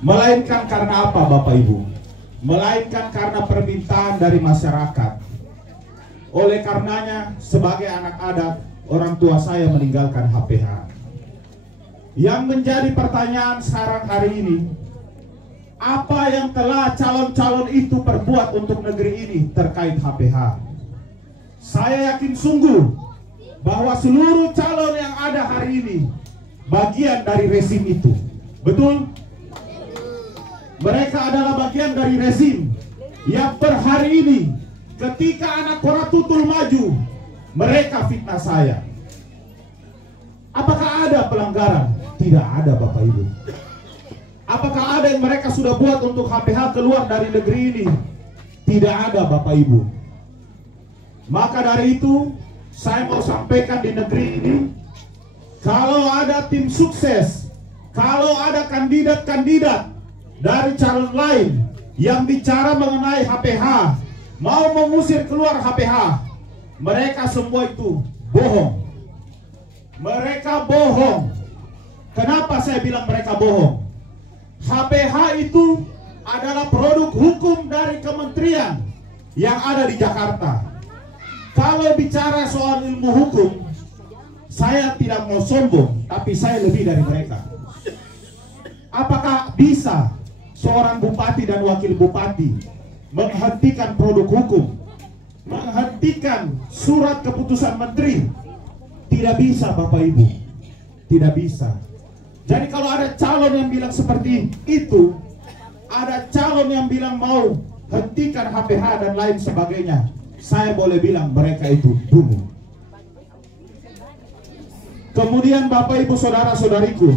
Melainkan karena apa Bapak Ibu? Melainkan karena permintaan dari masyarakat. Oleh karenanya sebagai anak adat, orang tua saya meninggalkan HPH. Yang menjadi pertanyaan sekarang hari ini, apa yang telah calon-calon itu perbuat untuk negeri ini terkait HPH? Saya yakin sungguh bahwa seluruh calon yang ada hari ini bagian dari rezim itu. Betul? Mereka adalah bagian dari rezim yang per hari ini ketika anak Kora Tutul maju, mereka fitnah saya. Apakah ada pelanggaran? Tidak ada Bapak Ibu. Apakah ada yang mereka sudah buat untuk HPH keluar dari negeri ini? Tidak ada Bapak Ibu. Maka dari itu saya mau sampaikan di negeri ini, kalau ada tim sukses, kalau ada kandidat-kandidat dari calon lain yang bicara mengenai HPH, mau mengusir keluar HPH, mereka semua itu bohong. Mereka bohong. Kenapa saya bilang mereka bohong? HPH itu adalah produk hukum dari kementerian yang ada di Jakarta. Kalau bicara soal ilmu hukum, saya tidak mau sombong, tapi saya lebih dari mereka. Apakah bisa seorang bupati dan wakil bupati menghentikan produk hukum, menghentikan surat keputusan menteri? Tidak bisa Bapak Ibu, tidak bisa. Jadi kalau ada calon yang bilang seperti itu, ada calon yang bilang mau hentikan HPH dan lain sebagainya, saya boleh bilang mereka itu bunuh. Kemudian Bapak Ibu saudara-saudariku,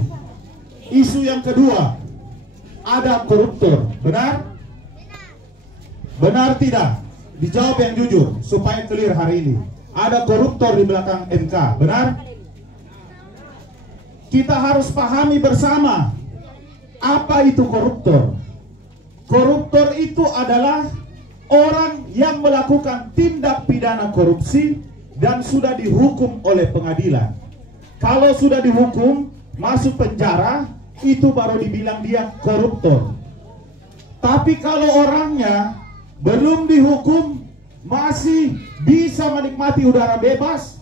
isu yang kedua, ada koruptor, benar? Benar tidak? Dijawab yang jujur supaya clear hari ini. Ada koruptor di belakang MK, benar? Kita harus pahami bersama apa itu koruptor. Koruptor itu adalah orang yang melakukan tindak pidana korupsi dan sudah dihukum oleh pengadilan. Kalau sudah dihukum, masuk penjara, itu baru dibilang dia koruptor. Tapi kalau orangnya belum dihukum, masih bisa menikmati udara bebas,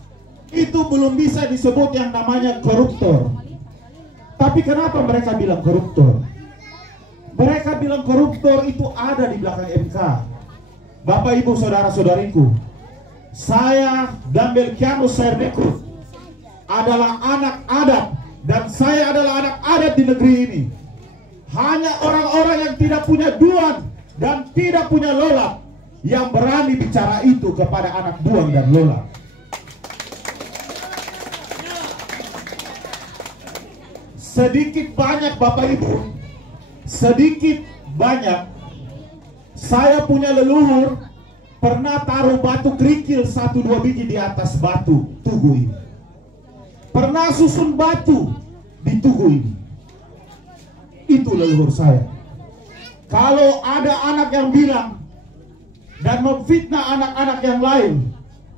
itu belum bisa disebut yang namanya koruptor. Tapi kenapa mereka bilang koruptor? Mereka bilang koruptor itu ada di belakang MK. Bapak Ibu saudara-saudariku, saya dan Melkianus Serdekut adalah anak adat, dan saya adalah anak adat di negeri ini. Hanya orang-orang yang tidak punya duan dan tidak punya lolak yang berani bicara itu kepada anak duan dan lolak. Sedikit banyak Bapak Ibu, sedikit banyak, saya punya leluhur pernah taruh batu kerikil 1-2 biji di atas batu tugu ini. Pernah susun batu di tugu ini. Itu leluhur saya. Kalau ada anak yang bilang dan memfitnah anak-anak yang lain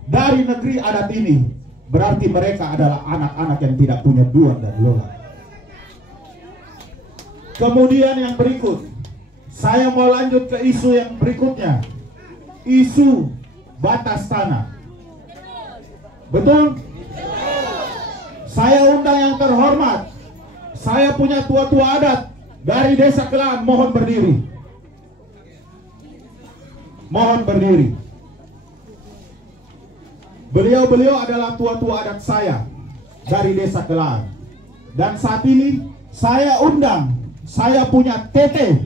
dari negeri adat ini, berarti mereka adalah anak-anak yang tidak punya duan dan lolak. Kemudian yang berikut, saya mau lanjut ke isu yang berikutnya. Isu batas tanah. Betul? Saya undang yang terhormat. Saya punya tua-tua adat dari Desa Kelaan, mohon berdiri. Mohon berdiri. Beliau-beliau adalah tua-tua adat saya dari Desa Kelaan. Dan saat ini saya undang, saya punya tete.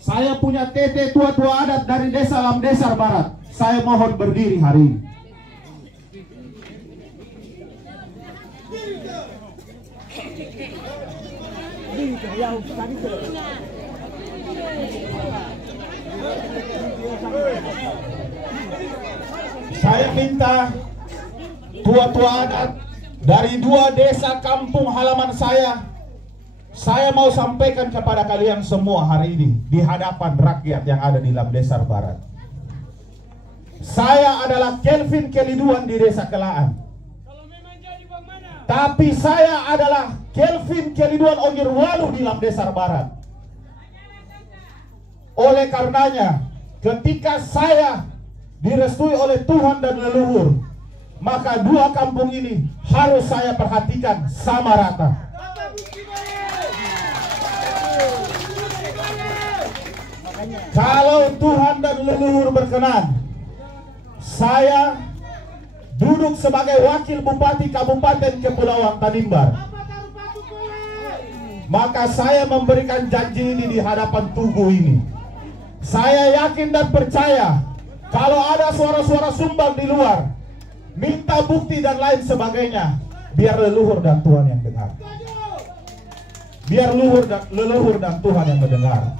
Saya punya tete tua-tua adat dari Desa Lam Desar Barat. Saya mohon berdiri hari ini. Saya minta tua-tua adat dari 2 desa kampung halaman saya mau sampaikan kepada kalian semua hari ini di hadapan rakyat yang ada di Lam Desar Barat. Saya adalah Kelvin Keliduan di Desa Kelaan. Tapi saya adalah Kelvin Keliduan Ongirwalu di Lam Desar Barat. Oleh karenanya, ketika saya direstui oleh Tuhan dan leluhur, maka dua kampung ini harus saya perhatikan sama rata. Kalau Tuhan dan leluhur berkenan, saya duduk sebagai wakil Bupati Kabupaten Kepulauan Tanimbar, maka saya memberikan janji ini di hadapan tugu ini. Saya yakin dan percaya, kalau ada suara-suara sumbang di luar, minta bukti dan lain sebagainya, biar leluhur dan Tuhan yang dengar. Biar leluhur dan Tuhan yang mendengar.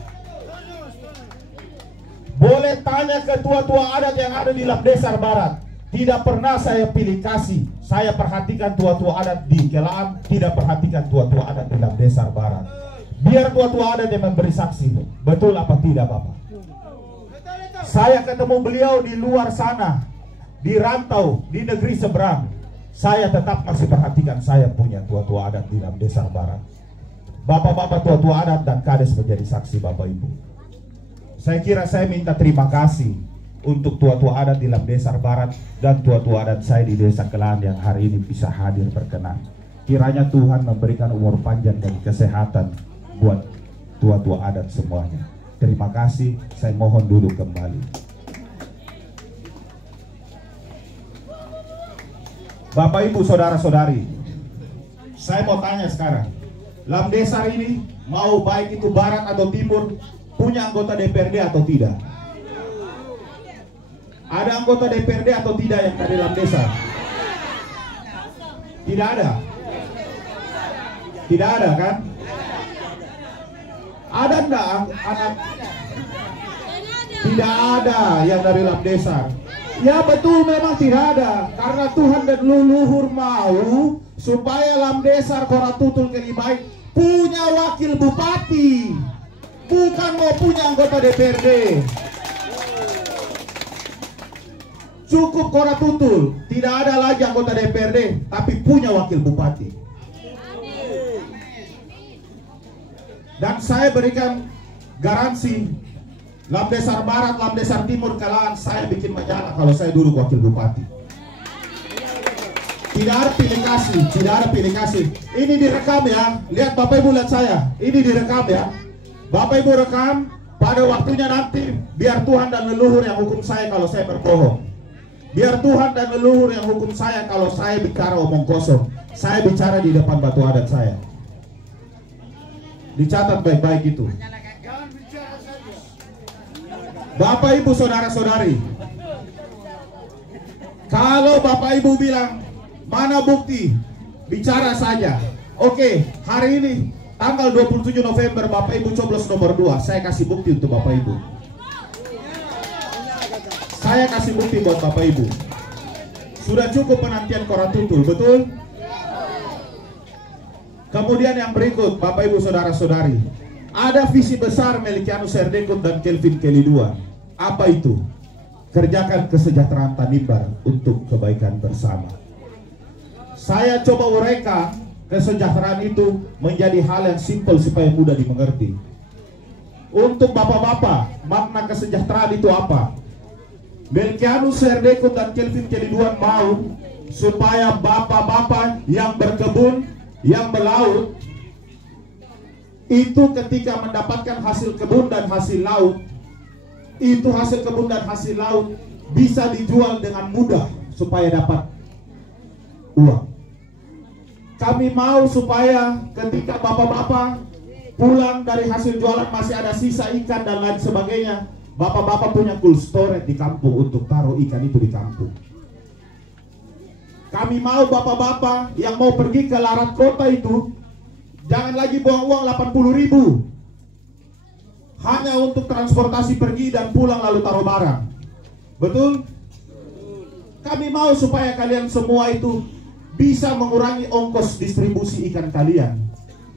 Boleh tanya ke tua-tua adat yang ada di Lamdesar Barat. Tidak pernah saya pilih kasih. Saya perhatikan tua-tua adat di Kelaan, tidak perhatikan tua-tua adat di Lamdesar Barat. Biar tua-tua adat yang memberi saksi. Betul apa tidak, Bapak? Saya ketemu beliau di luar sana, di rantau, di negeri seberang. Saya tetap masih perhatikan saya punya tua-tua adat di Lamdesar Barat. Bapak-bapak tua-tua adat dan kades menjadi saksi, Bapak Ibu. Saya kira saya minta terima kasih untuk tua-tua adat di Lamdesar Barat dan tua-tua adat saya di Desa Kelaan yang hari ini bisa hadir berkenan. Kiranya Tuhan memberikan umur panjang dan kesehatan buat tua-tua adat semuanya. Terima kasih, saya mohon duduk kembali. Bapak Ibu saudara-saudari, saya mau tanya sekarang, Lamdesar ini mau baik itu barat atau timur, punya anggota DPRD atau tidak? Ada anggota DPRD atau tidak yang dari Lamdesar? Tidak ada. Tidak ada kan? Ada enggak anak? Tidak ada yang dari Lamdesar. Ya betul, memang tidak ada. Karena Tuhan dan leluhur mau supaya Lamdesar Koratutul Kelibaik punya wakil bupati, bukan mau punya anggota DPRD. Cukup Koratutul, tidak ada lagi anggota DPRD, tapi punya wakil bupati. Dan saya berikan garansi, Lamdesar Barat, Lamdesar Timur, Kelaan, saya bikin majalah kalau saya duduk wakil bupati. Tidak ada pilih kasih, tidak ada pilih kasih. Ini direkam ya, lihat Bapak Ibu, lihat saya, ini direkam ya. Bapak Ibu rekam, pada waktunya nanti biar Tuhan dan leluhur yang hukum saya kalau saya berbohong. Biar Tuhan dan leluhur yang hukum saya kalau saya bicara omong kosong. Saya bicara di depan batu adat saya. Dicatat baik-baik itu. Bapak Ibu saudara-saudari, kalau Bapak Ibu bilang mana bukti, bicara saja. Oke, hari ini tanggal 27 November Bapak Ibu coblos nomor 2. Saya kasih bukti untuk Bapak Ibu. Saya kasih bukti buat Bapak Ibu. Sudah cukup penantian Koratutul, betul? Kemudian yang berikut Bapak Ibu saudara-saudari, ada visi besar Melkianus Serdekut dan Kelvin Keliduan. Apa itu? Kerjakan kesejahteraan Tanimbar untuk kebaikan bersama. Saya coba uraikan kesejahteraan itu menjadi hal yang simpel supaya mudah dimengerti. Untuk bapak-bapak, makna kesejahteraan itu apa? Melkianus Serdekut dan Kelvin Keliduan mau supaya bapak-bapak yang berkebun, yang melaut, itu ketika mendapatkan hasil kebun dan hasil laut, itu hasil kebun dan hasil laut bisa dijual dengan mudah supaya dapat uang. Kami mau supaya ketika bapak-bapak pulang dari hasil jualan masih ada sisa ikan dan lain sebagainya, bapak-bapak punya cold storage di kampung untuk taruh ikan itu di kampung. Kami mau bapak-bapak yang mau pergi ke larat kota itu jangan lagi buang uang 80.000 hanya untuk transportasi pergi dan pulang lalu taruh barang. Betul? Kami mau supaya kalian semua itu bisa mengurangi ongkos distribusi ikan kalian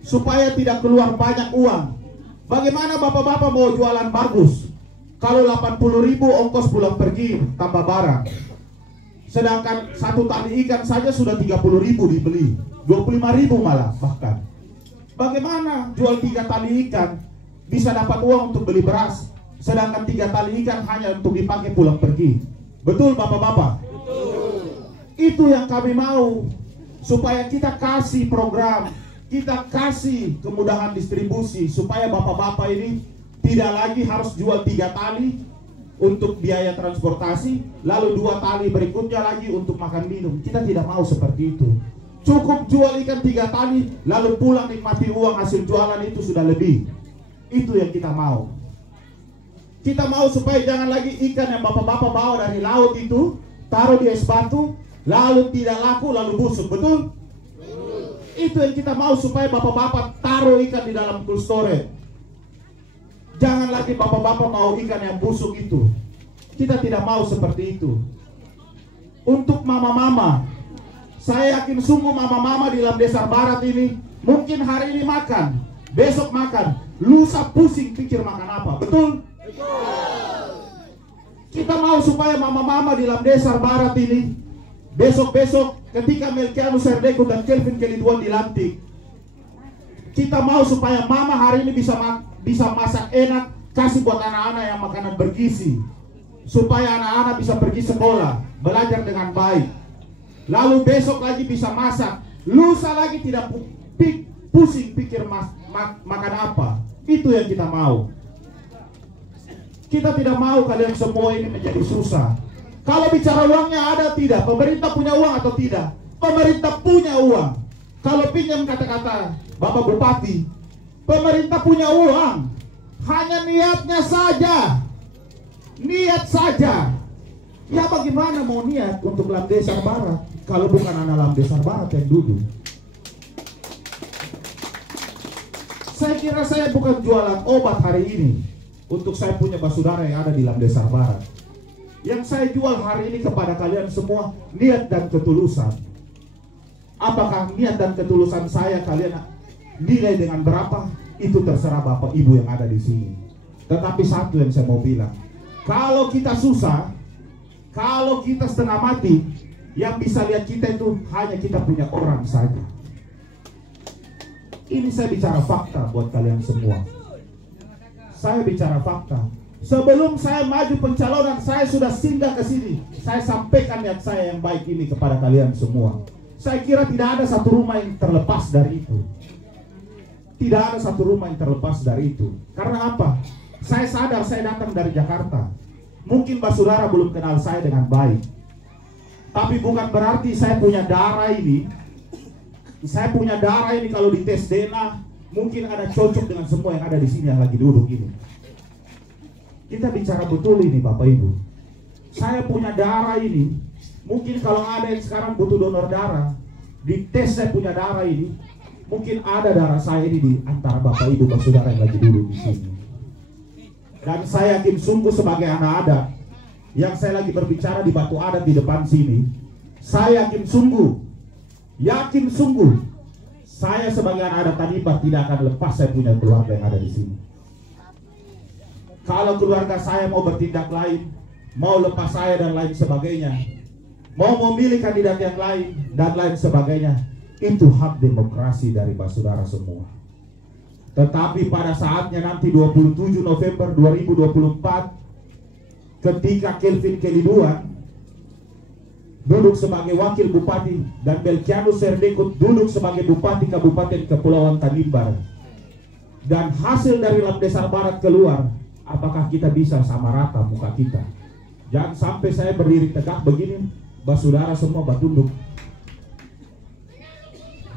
supaya tidak keluar banyak uang. Bagaimana bapak-bapak mau jualan bagus kalau 80.000 ongkos pulang pergi tambah barang, sedangkan satu tali ikan saja sudah 30.000 dibeli, 25.000 malah bahkan. Bagaimana jual 3 tali ikan bisa dapat uang untuk beli beras sedangkan 3 tali ikan hanya untuk dipakai pulang pergi. Betul Bapak-bapak? Itu yang kami mau, supaya kita kasih program, kita kasih kemudahan distribusi, supaya bapak-bapak ini tidak lagi harus jual 3 tali untuk biaya transportasi, lalu 2 tali berikutnya lagi untuk makan minum. Kita tidak mau seperti itu. Cukup jual ikan 3 tali, lalu pulang nikmati uang hasil jualan, itu sudah lebih. Itu yang kita mau. Kita mau supaya jangan lagi ikan yang bapak-bapak bawa dari laut itu, taruh di es batu, lalu tidak laku, lalu busuk. Betul? Itu yang kita mau, supaya bapak-bapak taruh ikan di dalam cold storage. Jangan lagi bapak-bapak mau ikan yang busuk itu. Kita tidak mau seperti itu. Untuk mama-mama, saya yakin sungguh mama-mama di Lamdesar Barat ini, mungkin hari ini makan, besok makan, lusa pusing pikir makan apa. Betul? Kita mau supaya mama-mama di Lamdesar Barat ini, besok-besok ketika Melkianus Serdeko dan Kelvin Keliduan dilantik, kita mau supaya mama hari ini bisa masak enak, kasih buat anak-anak yang makanan bergizi, supaya anak-anak bisa pergi sekolah, belajar dengan baik. Lalu besok lagi bisa masak, lusa lagi tidak pusing pikir makan apa. Itu yang kita mau. Kita tidak mau kalian semua ini menjadi susah. Kalau bicara uangnya ada tidak? Pemerintah punya uang atau tidak? Pemerintah punya uang. Kalau pinjam kata-kata Bapak Bupati, pemerintah punya uang. Hanya niatnya saja. Niat saja. Ya bagaimana mau niat untuk Lamdesar Barat kalau bukan anak Lamdesar Barat yang duduk? Saya kira saya bukan jualan obat hari ini untuk saya punya basudara yang ada di Lamdesar Barat. Yang saya jual hari ini kepada kalian semua, niat dan ketulusan. Apakah niat dan ketulusan saya kalian nilai dengan berapa? Itu terserah Bapak Ibu yang ada di sini. Tetapi satu yang saya mau bilang, kalau kita susah, kalau kita setengah mati, yang bisa lihat kita itu hanya kita punya orang saja. Ini saya bicara fakta buat kalian semua. Saya bicara fakta. Sebelum saya maju pencalonan, saya sudah singgah ke sini. Saya sampaikan niat saya yang baik ini kepada kalian semua. Saya kira tidak ada satu rumah yang terlepas dari itu. Tidak ada satu rumah yang terlepas dari itu. Karena apa? Saya sadar saya datang dari Jakarta. Mungkin Basudara belum kenal saya dengan baik. Tapi bukan berarti saya punya darah ini. Saya punya darah ini kalau dites DNA, mungkin ada cocok dengan semua yang ada di sini yang lagi duduk ini. Kita bicara betul ini Bapak Ibu. Saya punya darah ini. Mungkin kalau ada yang sekarang butuh donor darah, dites saya punya darah ini, mungkin ada darah saya ini di antara Bapak Ibu Basudara yang lagi duduk di sini. Dan saya yakin sungguh sebagai anak adat yang saya lagi berbicara di batu adat di depan sini, saya yakin sungguh saya sebagai anak adat Tanimbar tidak akan lepas saya punya keluarga yang ada di sini. Kalau keluarga saya mau bertindak lain, mau lepas saya dan lain sebagainya, mau memilih kandidat yang lain dan lain sebagainya, itu hak demokrasi dari Basudara semua. Tetapi pada saatnya nanti 27 November 2024, ketika Kelvin Keliduan duduk sebagai wakil bupati dan Melkianus Serdeko duduk sebagai bupati Kabupaten Kepulauan Tanimbar, dan hasil dari Lamdesar Barat keluar, apakah kita bisa sama rata muka kita? Jangan sampai saya berdiri tegak begini, Basudara semua batunduk.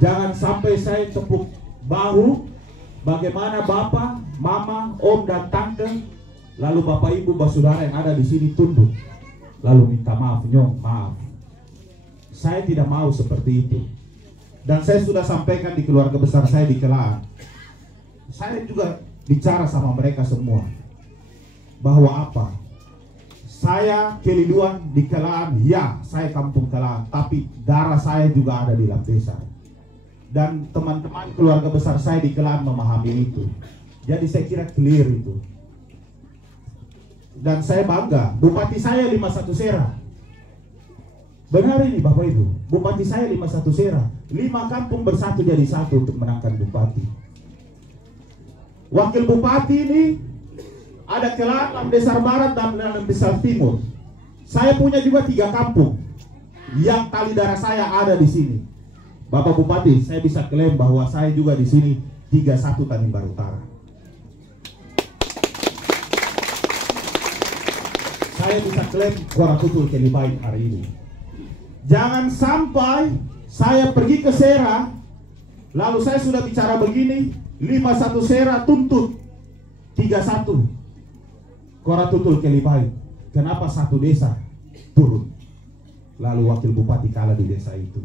Jangan sampai saya tepuk bahu bagaimana Bapak, Mama, Om dan Tante, lalu Bapak Ibu Basudara yang ada di sini tunduk, lalu minta maaf, nyong, maaf. Saya tidak mau seperti itu. Dan saya sudah sampaikan di keluarga besar saya di Kelaan. Saya juga bicara sama mereka semua bahwa apa? Saya Keliduan di Kelaan, ya, saya kampung Kelaan, tapi darah saya juga ada di Lamdesar. Dan teman-teman keluarga besar saya di Kelaan memahami itu. Jadi saya kira clear itu. Dan saya bangga, bupati saya 51 Sera. Benar ini Bapak Ibu, bupati saya 51 Sera. 5 kampung bersatu jadi satu untuk menangkan bupati. Wakil bupati ini ada Kelaan, Lamdesar Barat, dan Lamdesar Timur. Saya punya juga 3 kampung yang tali darah saya ada di sini. Bapak Bupati, saya bisa klaim bahwa saya juga di sini 31 Tanimbar Utara. Saya bisa klaim Koratutul Kelibain hari ini. Jangan sampai saya pergi ke Sera, lalu saya sudah bicara begini, 51 Sera tuntut 31 Koratutul Kelibain. Kenapa satu desa turun, lalu wakil bupati kalah di desa itu?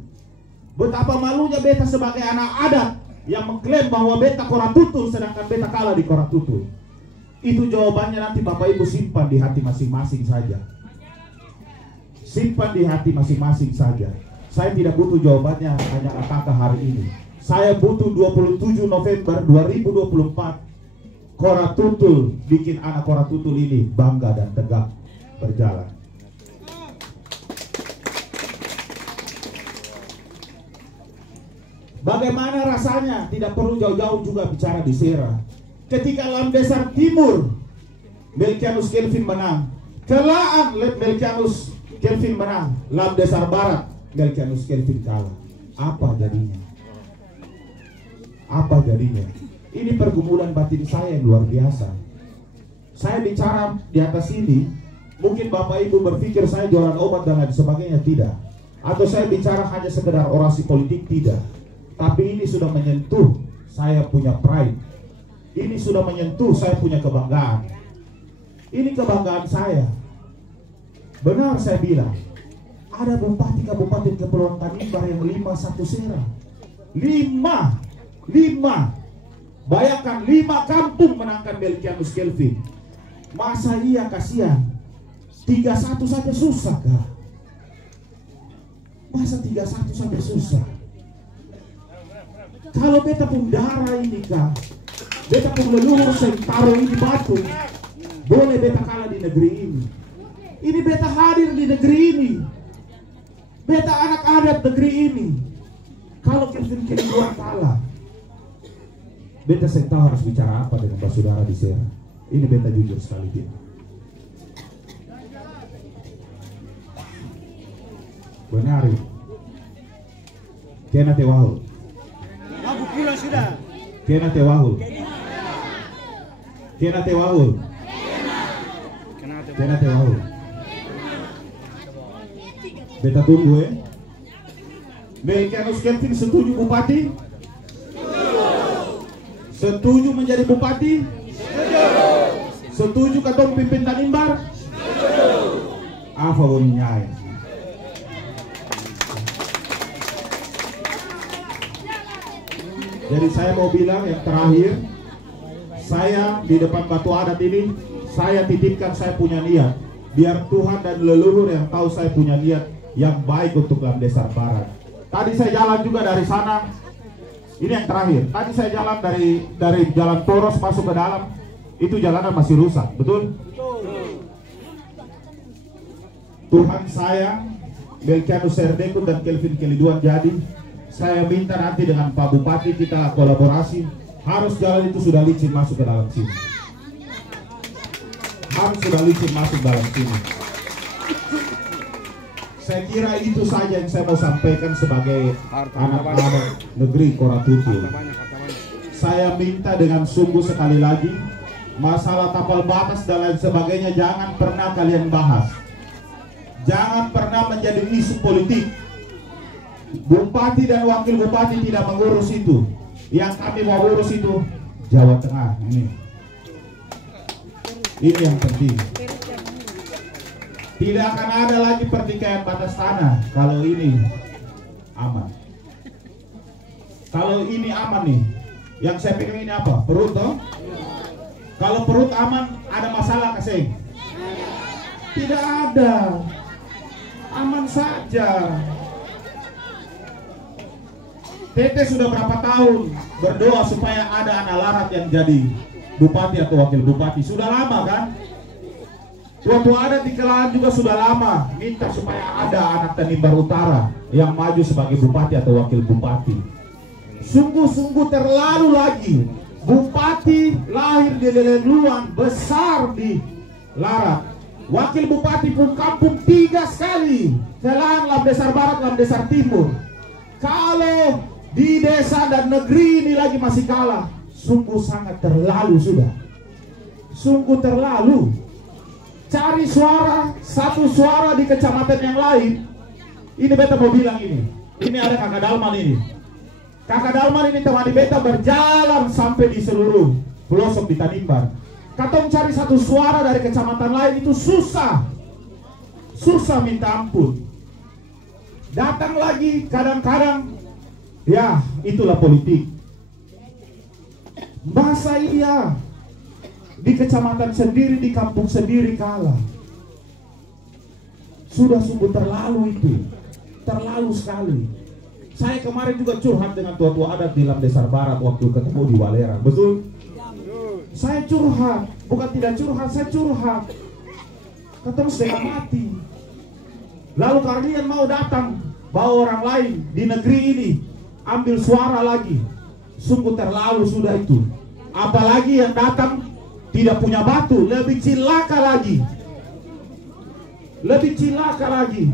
Betapa malunya beta sebagai anak adat yang mengklaim bahwa beta Koratutul sedangkan beta kalah di Koratutul. Itu jawabannya nanti Bapak Ibu simpan di hati masing-masing saja. Simpan di hati masing-masing saja. Saya tidak butuh jawabannya hanya kakak hari ini. Saya butuh 27 November 2024. Koratutul, bikin anak Koratutul ini bangga dan tegak berjalan. Bagaimana rasanya? Tidak perlu jauh-jauh juga bicara di Sera. Ketika Lamdesar Timur Melkianus Kelvin menang, Kelaan Melkianus Kelvin menang, Lamdesar Barat Melkianus Kelvin kalah. Apa jadinya? Apa jadinya? Ini pergumulan batin saya yang luar biasa. Saya bicara di atas ini, mungkin Bapak Ibu berpikir saya jualan obat dan lain sebagainya, tidak. Atau saya bicara hanya sekedar orasi politik, tidak. Tapi ini sudah menyentuh saya punya pride. Ini sudah menyentuh saya punya kebanggaan. Ini kebanggaan saya. Benar saya bilang, ada bupati Kabupaten Kepulauan Tanimbar yang 51 Sera. 5. Bayangkan 5 kampung menangkan Melkianus Kelvin. Masa iya kasihan 31 saja susah kah? Masa 31 saja susah? Kalau beta pun darah ini kah, beta pun leluhur saya taruh ini batu, boleh beta kalah di negeri ini. Ini beta hadir di negeri ini, beta anak adat negeri ini. Kalau Kelvin Keliduan kalah, beta saya tahu harus bicara apa dengan saudara di Sera. Ini beta jujur sekali dia. Benar. Kena tewahul. Aku pulang sudah. Kena tewahul. Kena tewahul. Kena tewahul. Beta tunggu ya. Melkianus Kelvin setuju bupati? Setuju menjadi bupati? Setuju katong pimpin Tanimbar? Apa bunyinya? Jadi saya mau bilang yang terakhir, saya di depan batu adat ini, saya titipkan saya punya niat, biar Tuhan dan leluhur yang tahu saya punya niat yang baik untuk Lamdesar Barat. Tadi saya jalan juga dari sana. Ini yang terakhir. Tadi saya jalan dari jalan Poros masuk ke dalam, itu jalanan masih rusak, betul? Tuhan sayang Melkianus Serdekun dan Kelvin Keliduan jadi. Saya minta nanti dengan Pak Bupati kita kolaborasi. Harus jalan itu sudah licin masuk ke dalam sini. Harus sudah licin masuk dalam sini. Saya kira itu saja yang saya mau sampaikan sebagai anak-anak negeri Koratutul. Saya minta dengan sungguh sekali lagi, masalah tapal batas dan lain sebagainya jangan pernah kalian bahas. Jangan pernah menjadi isu politik. Bupati dan wakil bupati tidak mengurus itu. Yang kami mau urus itu Jawa Tengah ini. Ini yang penting. Tidak akan ada lagi pertikaian batas tanah kalau ini aman. Kalau ini aman nih, yang saya pegang ini apa? Perut toh? Kalau perut aman, ada masalah kasih? Tidak ada. Aman saja. Tete sudah berapa tahun berdoa supaya ada anak larat yang jadi bupati atau wakil bupati. Sudah lama kan? Waktu ada di Kelaan juga sudah lama minta supaya ada anak Tanimbar Utara yang maju sebagai bupati atau wakil bupati. Sungguh-sungguh terlalu lagi Bupati lahir di Leleluan, besar di Larat. Wakil bupati pun kampung 3 sekali, Telang, Lam Desar Barat, Lam Desar Timur. Kalau di desa dan negeri ini lagi masih kalah, sungguh sangat terlalu sudah. Sungguh terlalu. Cari suara, satu suara di kecamatan yang lain. Ini beta mau bilang ini. Ini ada Kakak Dalman ini. Kakak Dalman ini teman di beta berjalan sampai di seluruh pelosok di Tanimbar. Katong cari satu suara dari kecamatan lain itu susah. Susah minta ampun. Datang lagi kadang-kadang, ya itulah politik. Masa iya di kecamatan sendiri, di kampung sendiri kalah. Sudah sungguh terlalu itu. Terlalu sekali. Saya kemarin juga curhat dengan tua-tua adat di Lam Desar Barat waktu ketemu di Walera. Betul? Saya curhat, bukan tidak curhat, saya curhat. Ketemu setengah mati. Lalu kalian mau datang bawa orang lain di negeri ini ambil suara lagi. Sungguh terlalu sudah itu. Apalagi yang datang tidak punya batu, lebih cilaka lagi. Lebih cilaka lagi.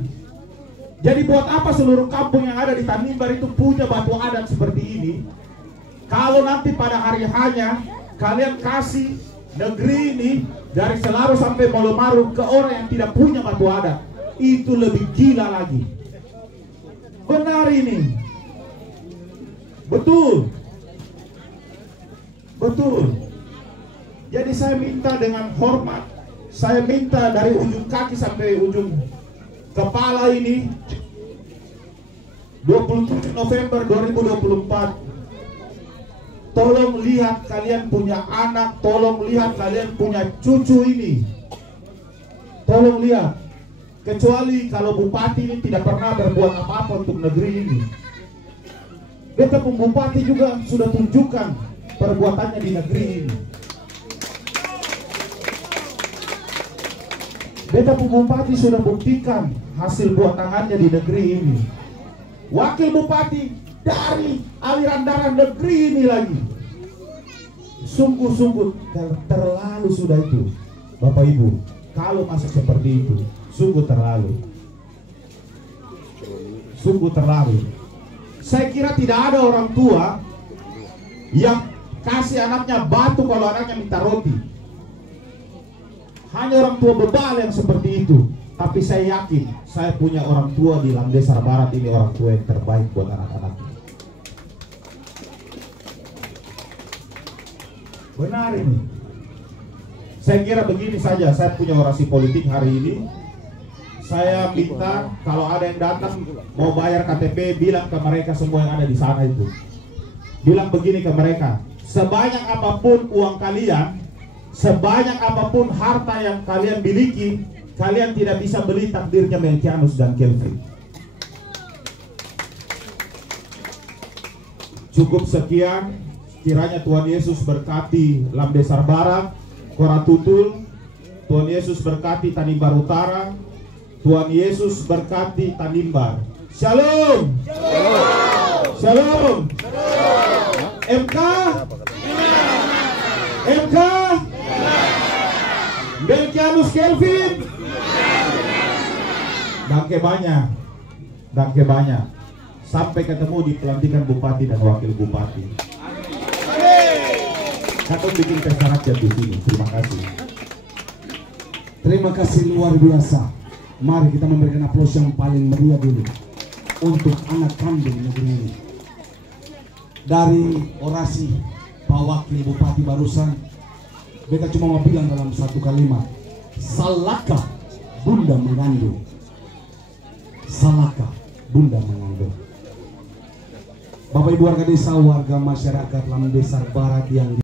Jadi buat apa seluruh kampung yang ada di Tanimbar itu punya batu adat seperti ini? Kalau nanti pada hari hanya kalian kasih negeri ini dari Selaro sampai Molomaru ke orang yang tidak punya batu adat, itu lebih gila lagi. Benar ini. Betul. Betul. Jadi saya minta dengan hormat, saya minta dari ujung kaki sampai ujung kepala ini, 27 November 2024, tolong lihat kalian punya anak, tolong lihat kalian punya cucu ini. Tolong lihat. Kecuali kalau bupati ini tidak pernah berbuat apa-apa untuk negeri ini. Beta pun bupati juga sudah tunjukkan perbuatannya di negeri ini. Beta pun bupati sudah buktikan hasil buat tangannya di negeri ini. Wakil bupati dari aliran darah negeri ini lagi. Sungguh-sungguh terlalu sudah itu, Bapak Ibu. Kalau masuk seperti itu, sungguh terlalu. Sungguh terlalu. Saya kira tidak ada orang tua yang kasih anaknya batu kalau anaknya minta roti. Hanya orang tua bebal yang seperti itu. Tapi saya yakin saya punya orang tua di Lam Desar Barat ini, orang tua yang terbaik buat anak-anaknya. Benar ini. Saya kira begini saja, saya punya orasi politik hari ini. Saya minta kalau ada yang datang mau bayar KTP, bilang ke mereka semua yang ada di sana itu. Bilang begini ke mereka, sebanyak apapun uang kalian, sebanyak apapun harta yang kalian miliki, kalian tidak bisa beli takdirnya Melkianus dan Kelvin. Cukup sekian. Kiranya Tuhan Yesus berkati Lam Desar Barat, Koratutul. Tuhan Yesus berkati Tanimbar Utara. Tuhan Yesus berkati Tanimbar. Shalom. Shalom. Shalom. MK. MK. Melkianus Kelvin. Danke banyak. Danke banyak. Sampai ketemu di pelantikan bupati dan wakil bupati. Aku bikin pesta rakyat di sini. Terima kasih. Terima kasih luar biasa. Mari kita memberikan aplaus yang paling meriah dulu untuk anak kandung negeri ini. Dari orasi Pak Wakil Bupati barusan, beta cuma mau bilang dalam satu kalimat, salaka bunda mengandung. Salaka bunda mengandung. Bapak Ibu warga desa, warga masyarakat Lam Desar Barat yang